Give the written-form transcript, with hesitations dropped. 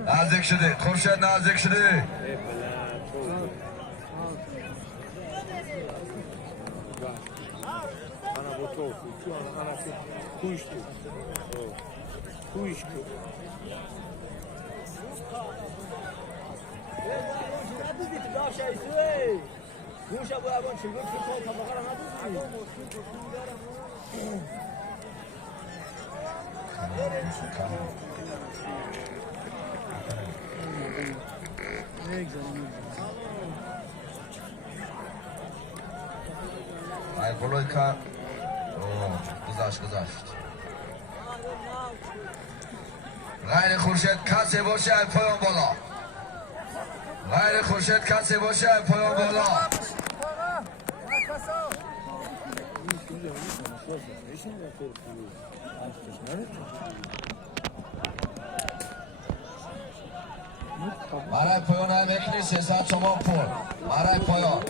نزدیک شدی خورشید نزدیک شدی ای بلوی کن گذاشت غیر خورشید کسی باشه پایان بالا غیر خورشید کسی باشه پایان بالا برای پایان هم یک نیست 300 تومان پول برای پایان